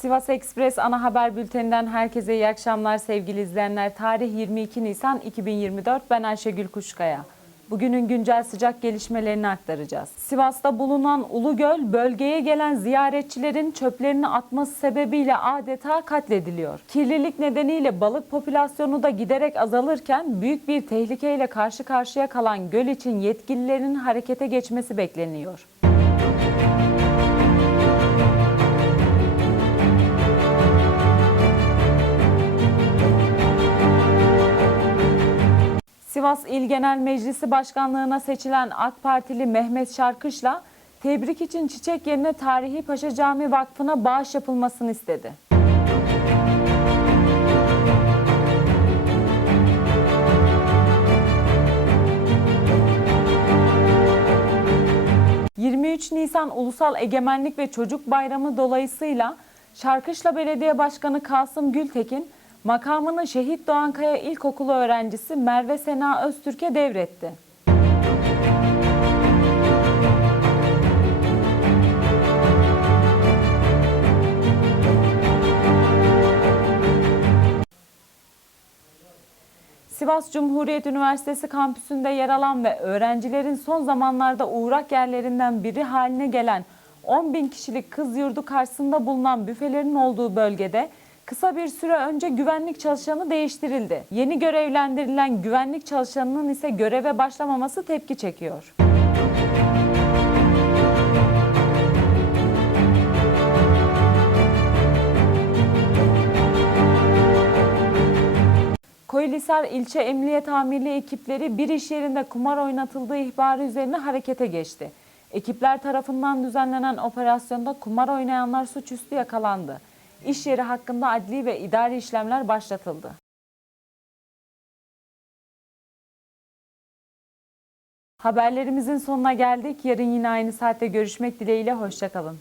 Sivas Ekspres ana haber bülteninden herkese iyi akşamlar sevgili izleyenler. Tarih 22 Nisan 2024. Ben Ayşegül Kuşkaya. Bugünün güncel sıcak gelişmelerini aktaracağız. Sivas'ta bulunan Ulugöl bölgeye gelen ziyaretçilerin çöplerini atması sebebiyle adeta katlediliyor. Kirlilik nedeniyle balık popülasyonu da giderek azalırken büyük bir tehlikeyle karşı karşıya kalan göl için yetkililerin harekete geçmesi bekleniyor. Sivas İl Genel Meclisi Başkanlığına seçilen AK Partili Mehmet Şarkışla tebrik için çiçek yerine Tarihi Paşa Cami Vakfı'na bağış yapılmasını istedi. ...23 Nisan Ulusal Egemenlik ve Çocuk Bayramı dolayısıyla Şarkışla Belediye Başkanı Kasım Gültekin makamını Şehit Doğankaya İlkokulu öğrencisi Merve Sena Öztürk'e devretti. Sivas Cumhuriyet Üniversitesi kampüsünde yer alan ve öğrencilerin son zamanlarda uğrak yerlerinden biri haline gelen 10 bin kişilik kız yurdu karşısında bulunan büfelerin olduğu bölgede kısa bir süre önce güvenlik çalışanı değiştirildi. Yeni görevlendirilen güvenlik çalışanının ise göreve başlamaması tepki çekiyor. Koylisar İlçe Emniyet Amirliği ekipleri bir iş yerinde kumar oynatıldığı ihbarı üzerine harekete geçti. Ekipler tarafından düzenlenen operasyonda kumar oynayanlar suçüstü yakalandı. İş yeri hakkında adli ve idari işlemler başlatıldı. Haberlerimizin sonuna geldik. Yarın yine aynı saatte görüşmek dileğiyle. Hoşçakalın.